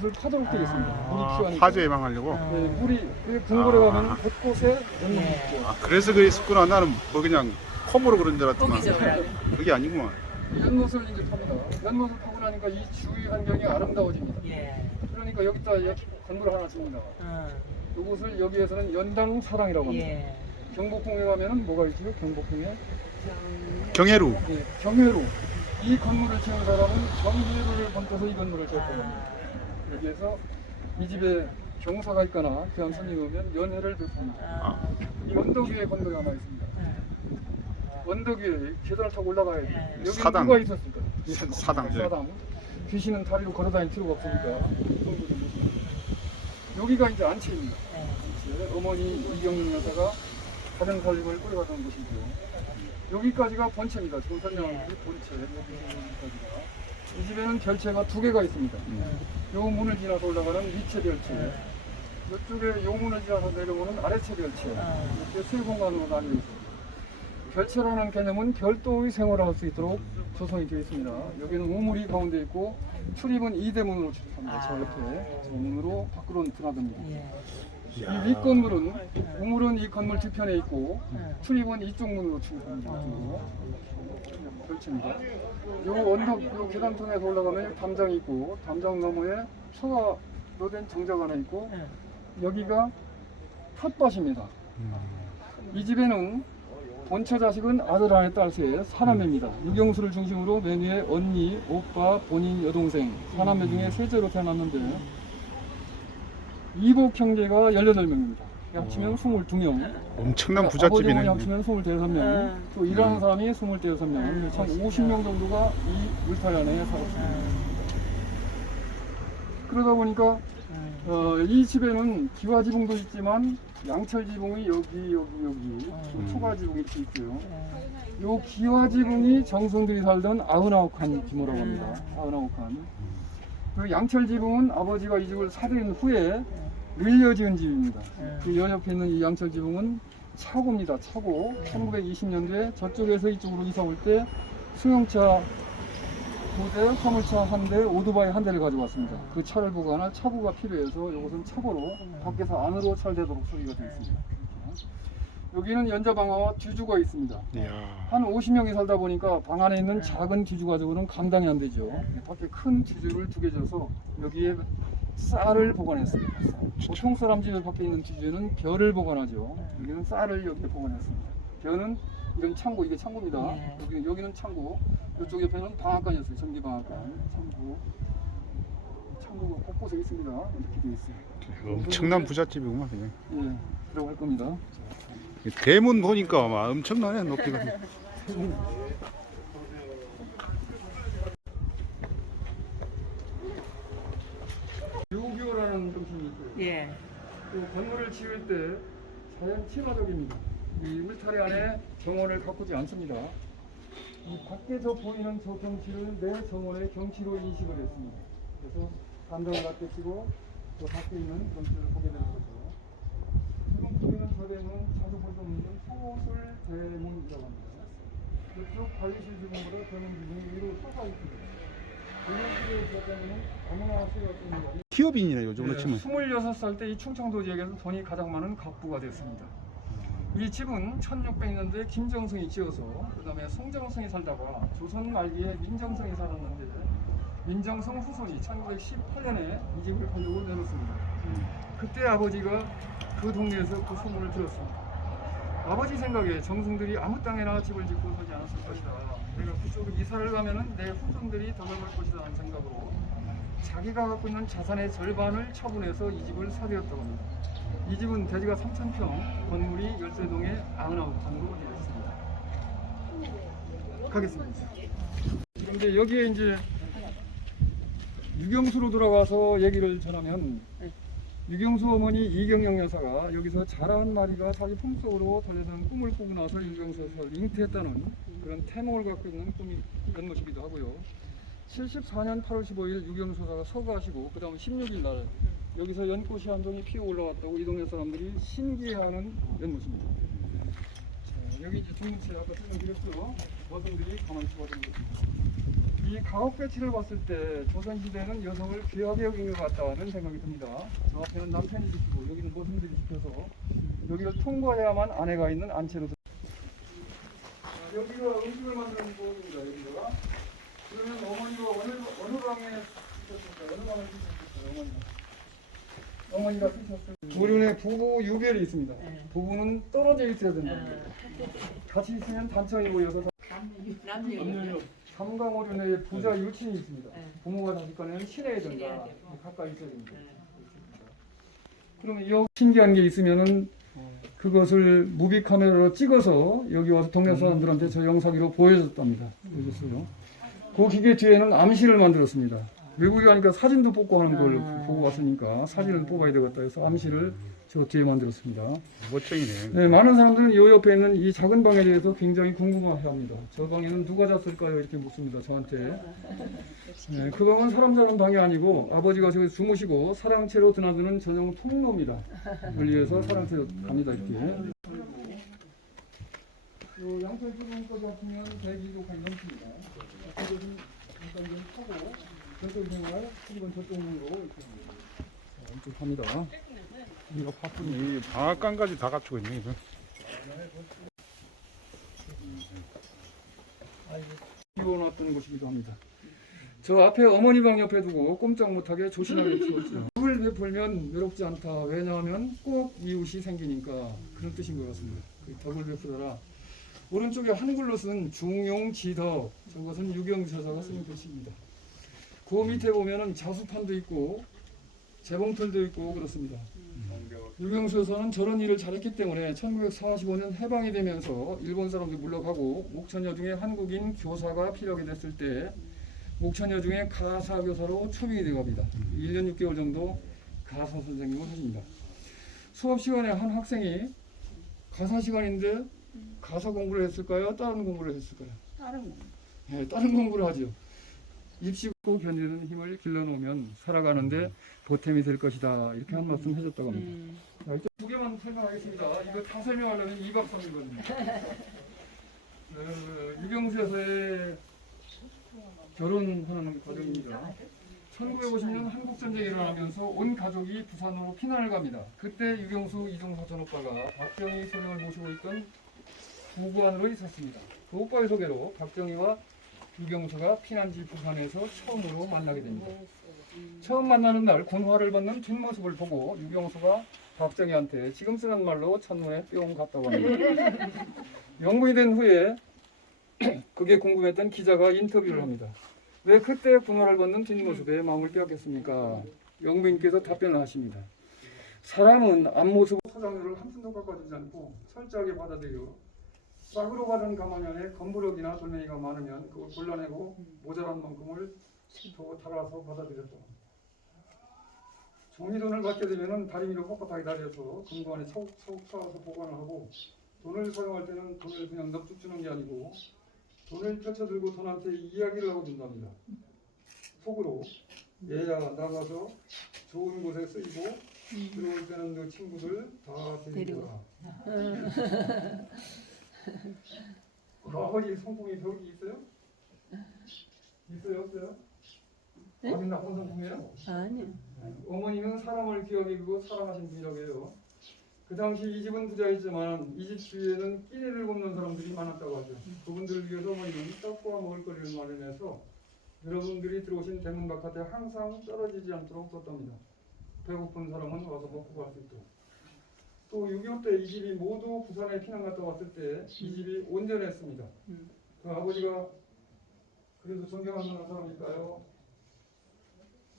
연못을 파도록 되어 있습니다. 물이 필요하니까. 화재 예방하려고. 네, 물이 궁궐에 가면 곳곳에 연못이 있죠. 그래서 그게 있었구나. 나는 뭐 그냥 컴으로 그런 줄 알았더만. 똥이죠, 그냥. 그게 아니구만. 연못을 이제 팝니다. 연못을 파고 나니까 이 주위 환경이 아름다워집니다. 예. 그러니까 여기다 건물 하나 줍니다. 이곳을 여기에서는 연당사당이라고 합니다. 예. 경복궁에 가면은 뭐가 있죠? 경복궁에 경혜루. 예, 경회로. 이 건물을 지은 사람은 경회로를 번져서 이 건물을 지었다고 합니다. 여기에서 이 집에 경사가 있거나 귀한 손님이 오면 연회를 베풉니다. 이 언덕 위에 건물이 하나 있습니다. 언덕 위에 계단을 타고 올라가야 돼요. 여기 사당. 누가 있었을까? 사당. 예. 사당. 귀신은 다리로 걸어다닐 필요가 없으니까. 여기가 이제 안채입니다. 안채. 어머니 이경영 여사가 가정 살림을 꾸려가던 곳이고요. 여기까지가 본체입니다. 지금 설명한 것이 본체. 여기까지가. 이 집에는 별채가 두 개가 있습니다. 요 문을 지나서 올라가는 위채 별채. 이쪽에 요 문을 지나서 내려오는 아래채 별채. 이렇게 세 공간으로 나뉘어 있습니다. 별채라는 개념은 별도의 생활을 할 수 있도록 조성이 되어 있습니다. 여기는 우물이 가운데 있고 출입은 이 대문으로 출입합니다. 저 옆에 저 문으로 밖으로 드나듭니다. 이 윗건물은 우물은 이 건물 뒤편에 있고 출입은 이쪽 문으로 출입합니다. 이쪽으로. 별채입니다. 요 언덕 요 계단 통해서 올라가면 담장이 있고 담장 너머에 초가로 된 정자가 하나 있고 여기가 텃밭입니다. 이 집에는 본처 자식은 아들 아내 딸 셋 사남매입니다. 유경수를 중심으로 맨 위에 언니, 오빠, 본인, 여동생 사남매 중에 셋째로 태어났는데 이복 형제가 18명입니다. 합치면 22명. 엄청난 부잣집이네. 아버지 합치면 25명. 또 일하는 사람이 26명. 총 50명 정도가 이 울타리 안에 살았습니다. 그러다 보니까 이 집에는 기와지붕도 있지만 양철지붕이 여기 초가지붕이 이렇게 있고요. 요 기와지붕이 정성들이 살던 99칸 규모라고 합니다. 99칸. 그 양철지붕은 아버지가 이 집을 사들인 후에 늘려지은 집입니다. 그 옆에 있는 이 양철지붕은 차고입니다. 차고. 1920년도에 저쪽에서 이쪽으로 이사 올 때 승용차 2대, 화물차 1대, 오토바이 1대를 가져왔습니다. 그 차를 보관할 차고가 필요해서 이것은 차고로 밖에서 안으로 철대도록 소리가 되어 있습니다. 여기는 연자방화와 뒤주가 있습니다. 이야. 한 50명이 살다 보니까 방 안에 있는 작은 뒤주 가지고는 감당이 안 되죠. 밖에 큰 뒤주를 2개 줘서 여기에 쌀을 보관했습니다. 보통 사람 집에 밖에 있는 뒤주에는 벼를 보관하죠. 여기는 쌀을 여기에 보관했습니다. 벼는 이런 창고, 이게 창고입니다. 여기는 창고, 이쪽 옆에는 방앗간이었어요. 전기 방앗간. 창고가 곳곳에 있습니다. 이렇게 되어 있어요. 엄청난 부잣집이구만. 그냥. 예, 들어갈 겁니다. 대문 보니까 막 엄청나네 높이가. 묘교라는 정신이 있고요. 예. 그 건물을 지을 때 자연 친화적입니다. 이 울타리 안에 정원을 가꾸지 않습니다. 이 밖에서 보이는 저 경치를 내 정원의 경치로 인식을 했습니다. 그래서 감정을 낮게 치고 저 밖에 있는 경치를 보게 되는 거죠. 지금 보이는 저 대문은 자주 볼 수 없는 소술대문이라고 합니다. 이쪽 관리실 지붕보다 대문 지붕이 위로 솟아 있습니다. 관리실의 대문은 아무나 쓸 수 없는 티어빈이네 요즘으로 치면. 26살 때 이 충청도 지역에서 돈이 가장 많은 갑부가 됐습니다. 이 집은 1600년도에 김정성이 지어서 그 다음에 송정성이 살다가 조선 말기에 민정성이 살았는데 민정성 후손이 1918년에 이 집을 팔려고 내놓습니다. 그때 아버지가 그 동네에서 그 소문을 들었습니다. 아버지 생각에 정승들이 아무 땅에나 집을 짓고 서지 않았을 것이다. 내가 그쪽으로 이사를 가면은 내 후손들이 더 먹을 것이다 하는 생각으로 자기가 갖고 있는 자산의 절반을 처분해서 이 집을 사들였다고 합니다. 이 집은 대지가 3000평, 건물이 열쇠동에 99칸으로 되어 있습니다. 가겠습니다. 그런데 여기에 이제 유경수로 들어가서 얘기를 전하면 유경수 어머니 이경영 여사가 여기서 자라한 마리가 자기 품속으로 달려드는 꿈을 꾸고 나서 유경수 여사를 잉태했다는 그런 태몽을 갖고 있는 꿈이 연못이기도 하고요. 74년 8월 15일 유경수 여사가 서거하시고 그 다음 16일 날 여기서 연꽃이 한 종이 피어 올라왔다고 이 동네 사람들이 신기해하는 연못입니다. 자, 여기 이제 중문체 아까 설명드렸죠. 여성들이 가만히 쳐가지고 이 이 가옥 배치를 봤을 때 조선시대는 여성을 귀하게 여긴 것 같다는 생각이 듭니다. 저 앞에는 남편이 지키고 여기는 모순들이 지켜서 여기를 통과해야만 아내가 있는 안채로 여기가 음식을 만드는 부엌입니다. 여기가. 그러면 어머니가 어느 방에 쓰셨을까요? 어느 방에 쓰셨을까요? 어머니가 쓰셨을 조륜에 부부 유별이 있습니다. 부부는 떨어져 있어야 된다. 같이 있으면 단청이 모여서 남녀. 삼강오륜에 부자 유친이 있습니다. 부모가 자식 간에는 친해야 된다. 가까이 있어야 됩니다. 그러면 여기 신기한 게 있으면은 그것을 무비 카메라로 찍어서 여기 와서 동네 사람들한테 저 영상으로 보여줬답니다. 보여줬어요. 그 기계 뒤에는 암시를 만들었습니다. 외국에 가니까 사진도 뽑고 하는 걸 보고 왔으니까 사진을 뽑아야 되겠다 해서 암시를 저 뒤에 만들었습니다. 멋쟁이네. 네, 많은 사람들은 이 옆에 있는 이 작은 방에 대해서 굉장히 궁금해합니다. 저 방에는 누가 잤을까요? 이렇게 묻습니다. 저한테. 네, 그 방은 사람 자는 방이 아니고 아버지가 저기 주무시고 사랑채로 드나드는 전용 통로입니다. 그걸 위해서 사랑채로 갑니다. 이렇게. 요 양털 주름까지 합치면 102도까지 넘습니다. 그것은 잠깐 좀 타고 저쪽 생활, 이건 저쪽으로 이렇게 이쪽 갑니다. 이거 바쁘니 방앗간까지 다 갖추고 있네. 이거. 키워놨던 곳이기도 합니다. 저 앞에 어머니 방 옆에 두고 꼼짝 못하게 조신하게 키웠죠. 덕을 베풀면 외롭지 않다. 왜냐하면 꼭 이웃이 생기니까 그런 뜻인 것 같습니다. 그 덕을 베풀어라. 오른쪽에 한글로 쓴 중용지덕, 저것은 유경서사가 쓰는 글씨입니다. 그 밑에 보면은 자수판도 있고 재봉틀도 있고 그렇습니다. 유경서사는 저런 일을 잘했기 때문에 1945년 해방이 되면서 일본 사람들이 물러가고 목천여 중에 한국인 교사가 필요하게 됐을 때 목천여 중에 가사 교사로 초빙이 되어 갑니다. 1년 6개월 정도 가사 선생님을 하십니다. 수업 시간에 한 학생이 가사 시간인데 가사 공부를 했을까요? 다른 공부를 했을까요? 네, 다른 공부를 하죠. 입시고 견디는 힘을 길러놓으면 살아가는데 보탬이 될 것이다. 이렇게 한 말씀 해줬다고 합니다. 자, 이제 두 개만 설명하겠습니다. 이거 다 설명하려면 2박 3일거든요. 유경수에서의 결혼하는 과정입니다. 1950년 한국전쟁이 일어나면서 온 가족이 부산으로 피난을 갑니다. 그때 유경수 이종사촌 오빠가 박정희 소령을 모시고 있던 부관으로 있었습니다. 그 오빠의 소개로 박정희와 유경수가 피난지 부산에서 처음으로 만나게 됩니다. 처음 만나는 날 군화를 받는 뒷모습을 보고 유경수가 박정희한테 지금 쓰는 말로 첫눈에 뿅 갔다고 합니다. 영부이 된 후에 그게 궁금했던 기자가 인터뷰를 합니다. 왜 그때 군화를 받는 뒷모습에 마음을 빼앗겼습니까? 영부인께서 답변을 하십니다. 사람은 앞모습 사장들을 한 푼도 깎아주지 않고 철저하게 받아들여 싹으로 받은 가마니 안에 검부럭이나 돌멩이가 많으면 그걸 골라내고 모자란 만큼을 더 달아서 받아들였다. 종이돈을 받게 되면 다리 위로 뻣뻣하게 다려서 금고 안에 차곡차곡 쌓아서 보관을 하고 돈을 사용할 때는 돈을 그냥 넙죽 주는 게 아니고 돈을 펼쳐들고 돈한테 이야기를 하고 준답니다. 속으로 얘야 나가서 좋은 곳에 쓰이고 들어올 때는 너 친구들 다 데리고 와. 아버지 성품이 벽이 있어요? 있어요? 없어요? 네? 아버지 나쁜 성품이에요? 아니요. 어머니는 사람을 귀하게 여기고 사랑하신 분이라고 해요. 그 당시 이 집은 부자였지만 이 집 주위에는 끼니를 굽는 사람들이 많았다고 하죠. 그분들을 위해서 어머니는 떡과 먹을거리를 마련해서 여러분들이 들어오신 대문 바깥에 항상 떨어지지 않도록 뒀답니다. 배고픈 사람은 와서 먹고 갈 수 있도록. 또 6.25 때 이 집이 모두 부산에 피난 갔다 왔을 때 이 집이 온전했습니다. 그 아버지가 그래도 존경할 만한 사람일까요?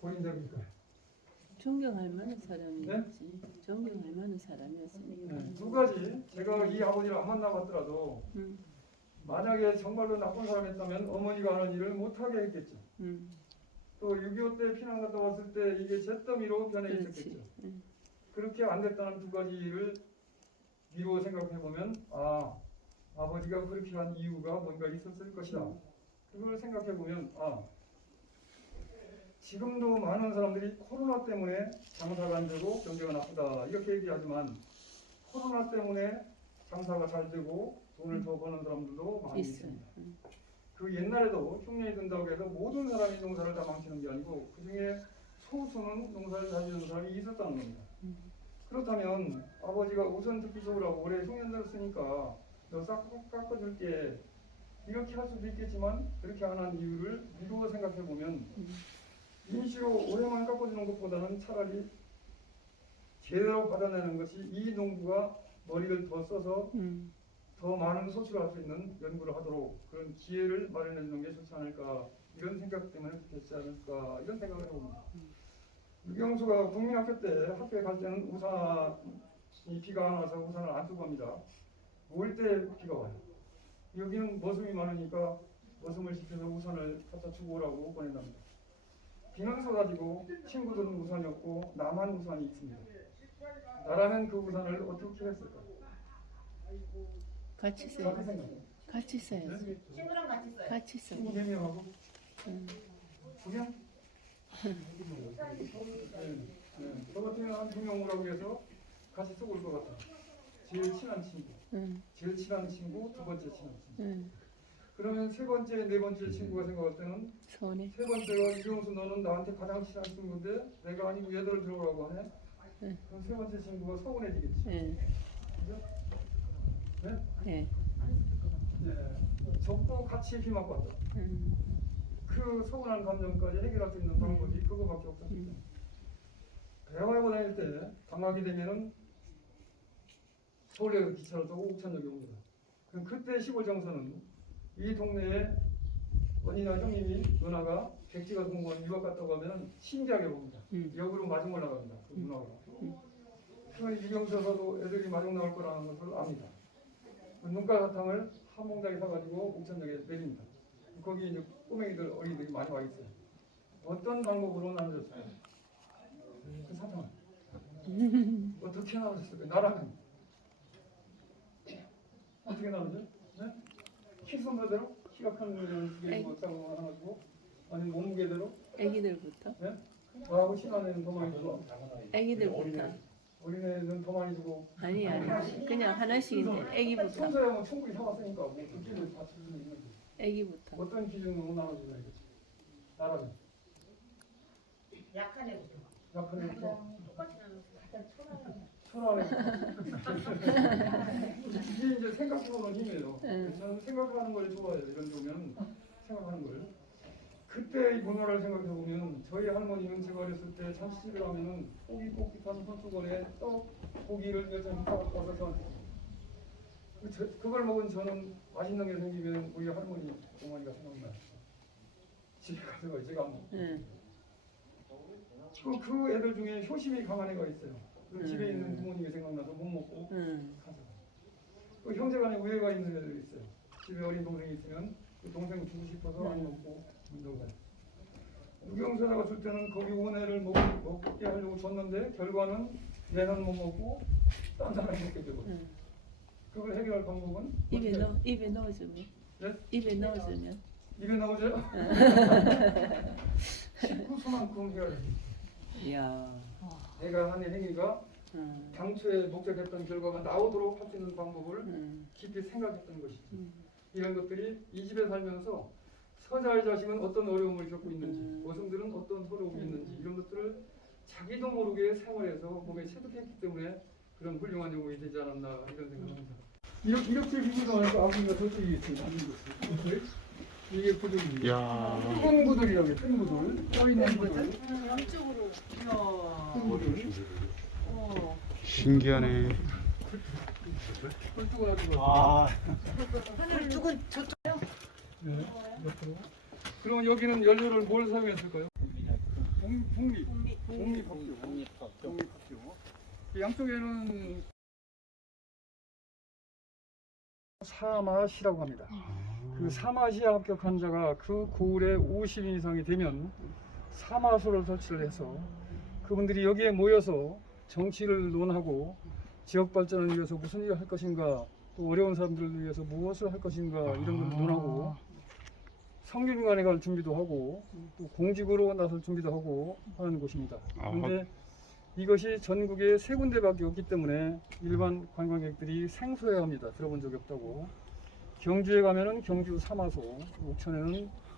본인적일까요? 존경할 만한 사람이었지. 존경할 만한 사람이었으니까. 네, 두 가지. 제가 이 아버지를 안 만나봤더라도 만약에 정말로 나쁜 사람이었다면 어머니가 하는 일을 못하게 했겠죠. 또 6.25 때 피난 갔다 왔을 때 이게 잿더미로 변해 있었겠죠. 그렇게 안 됐다는 두 가지를 미루어 생각해보면 아버지가 그렇게 한 이유가 뭔가 있었을 것이다. 그걸 생각해보면 지금도 많은 사람들이 코로나 때문에 장사가 안 되고 경제가 나쁘다 이렇게 얘기하지만 코로나 때문에 장사가 잘 되고 돈을 더 버는 사람들도 많이 있습니다. 그 옛날에도 흉년이 든다고 해서 모든 사람이 농사를 다 망치는 게 아니고 그 중에 소수는 농사를 잘 지는 사람이 있었다는 겁니다. 그렇다면 아버지가 우선 듣기 좋으라고 올해 흉년들을 쓰니까 너 싹 깎아줄게 이렇게 할 수도 있겠지만 그렇게 안 한 이유를 미루어 생각해 보면 임시로 올해만 깎아주는 것보다는 차라리 제대로 받아내는 것이 이 농부가 머리를 더 써서 더 많은 소출을 할 수 있는 연구를 하도록 그런 기회를 마련해 주는 게 좋지 않을까 이런 생각 때문에 그렇게 했지 않을까 이런 생각을 해봅니다. 유경수가 국민학교 때 학교에 갈 때는 우산이 비가 안 와서 우산을 안 쓰고 갑니다. 올 때 비가 와요. 여기는 머슴이 많으니까 머슴을 시켜서 우산을 갖다 주고 오라고 보낸답니다. 비는 쏟아지고 친구들은 우산이 없고 나만 우산이 있습니다. 나라면 그 우산을 어떻게 했을까? 같이 써야 돼. 같이 써야지. 친구랑 같이 써요. 같이 써. 친구 4명하고 응. 2명? 저 같으면 한 2명 오라고 해서 같이 쓰고 올 것 같아요. 제일 친한 친구, 응. 제일 친한 친구, 두 번째 친한 친구. 응. 그러면 세 번째, 네 번째 친구가 생각할 때는 서운해. 세 번째가 이경수 너는 나한테 가장 친한 친구인데 내가 아니고 얘들을 들어오라고 하네? 응. 그럼 세 번째 친구가 서운해지겠지. 응. 그죠? 네? 예. 네. 적도 같이 힘하고 왔다. 응. 그 서운한 감정까지 해결할 수 있는 방법이 그거밖에 없었습니다. 대화하고 다닐 때 방학이 되면은 서울에 기차를 타고 옥천역에 옵니다. 그럼 그때 시골 정서는 이 동네에 언니나 형님이 누나가 백지가 공무원 유학 갔다고 하면 신기하게 봅니다. 역으로 마중 올라갑니다. 그 누나가. 그러면 유경서서도 애들이 마중 나올 거라는 것을 압니다. 그 눈가 사탕을 한 몽다리 사가지고 옥천역에 내립니다. 거기 이제 꼬맹이들 어린이들이 많이 와 있어요. 어떤 방법으로 나눠줬을까요? 그 사탕을 어떻게 나눠줬을까요? 나라면 어떻게 나누죠? 네? 키 순서대로 키가 큰 두개 먹자고 하나 주고 아니면 몸무게대로 애기들부터. 네? 나하고 친한 애는 더 많이 주고 애기들부터. 어린애는 더 많이 주고 아니 그냥 하나씩인데 애기부터. 순서야 충분히 사왔으니까 뭐 그끼리 다 주는 있는 거지. 애기부터. 어떤 기준으로 나눠주냐 이거지. 나라면 약한 애부터. 약한 애부터 똑같이 나눠서 가장 천안에 이게 이제 생각해보는 힘이에요. 저는 생각하는 걸 좋아해요. 이런 거면 생각하는 걸. 그때 이 문화를 생각해보면 저희 할머니는 제가 어렸을 때 잔치집에 가면은 고기 꼽깃한 손수건에 떡 고기를 몇 점 싸서 저한테 그걸 먹은 저는 맛있는 게 생기면 우리 할머니 어머니가 생각나요. 집에 가서 제가 안 먹고. 그 애들 중에 효심이 강한 애가 있어요. 그 집에 있는 부모님이 생각나서 못 먹고 가서. 또 형제간에 우애가 있는 애들이 있어요. 집에 어린 동생이 있으면 그 동생 주고 싶어서 안 먹고 문제가 가요. 유경서다가 줄 때는 거기 온 애를 먹게 하려고 줬는데 결과는 얘는 못 먹고 딴 사람이 먹게 되고. 그걸 해결할 방법은 입에 넣어주면. 네? 입에 넣어주면. 입에 넣어줘요? 식구수만큼 해야 돼. 이야. 내가 하는 행위가 당초에 목적했던 결과가 나오도록 할 수 있는 방법을 깊이 생각했던 것이죠. 이런 것들이 이 집에 살면서 서자의 자식은 어떤 어려움을 겪고 있는지, 어성들은 어떤 서러움이 있는지 이런 것들을 자기도 모르게 생활해서 몸에 체득했기 때문에 그런 훌륭한 영웅이 되지 않았나 이런 생각합니다. 이렇게 비교도 하니까 아버지가 저쪽에 있습니다. 이게 구들입니다. 이야. 끈구들이라고 해요. 끈구들. 떠있는 구들. 양쪽으로. 끈구들. 신기하네. 끈구가 가지고 그쪽은 저쪽. 네, 옆으로. 그럼 여기는 연료를 뭘 사용했을까요? 독립학교. 양쪽에는 사마시라고 합니다. 그 사마시에 합격한 자가 그 고을에 50인 이상이 되면 사마소를 설치를 해서 그분들이 여기에 모여서 정치를 논하고 지역 발전을 위해서 무슨 일을 할 것인가, 또 어려운 사람들을 위해서 무엇을 할 것인가 이런 걸 논하고 성균관에 갈 준비도 하고 또 공직으로 나설 준비도 하고 하는 곳입니다. 그런데 이것이 전국에 3군데밖에 없기 때문에 일반 관광객들이 생소해합니다. 들어본 적이 없다고. 경주에 가면은 경주 사마소,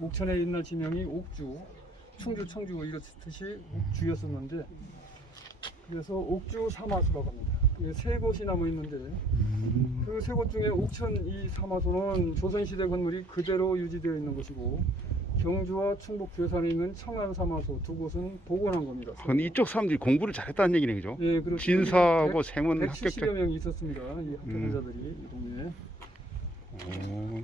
옥천에 있는 지명이 옥주, 충주, 청주 이렇듯이 옥주였었는데 그래서 옥주 사마소라고 합니다. 세 곳이 남아 있는데 그 세 곳 중에 옥천 이 사마소는 조선시대 건물이 그대로 유지되어 있는 것이고 경주와 충북 괴산에 있는 청안 사마소 두 곳은 복원한 겁니다. 근데 이쪽 사람들이 공부를 잘했다는 얘기네, 그죠? 예, 그렇죠. 진사하고 생원 170여 합격자. 명이 있었습니다. 이 합격자들이 이 동네에. 오.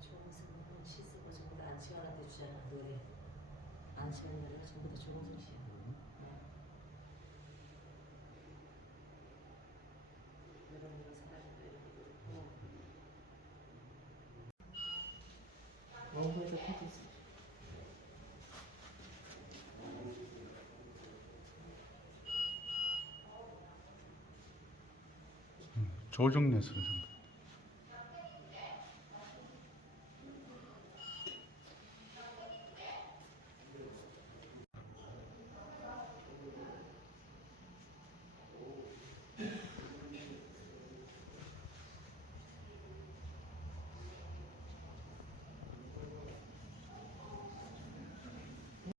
조홍승은 시 쓰고 전부 다 안치환한테 주잖아 노래. 안치환 노래가 전부 다 조홍승 시야. 여러분들 사람도 이렇게 그렇고 원고에서 펴졌어. 조정래서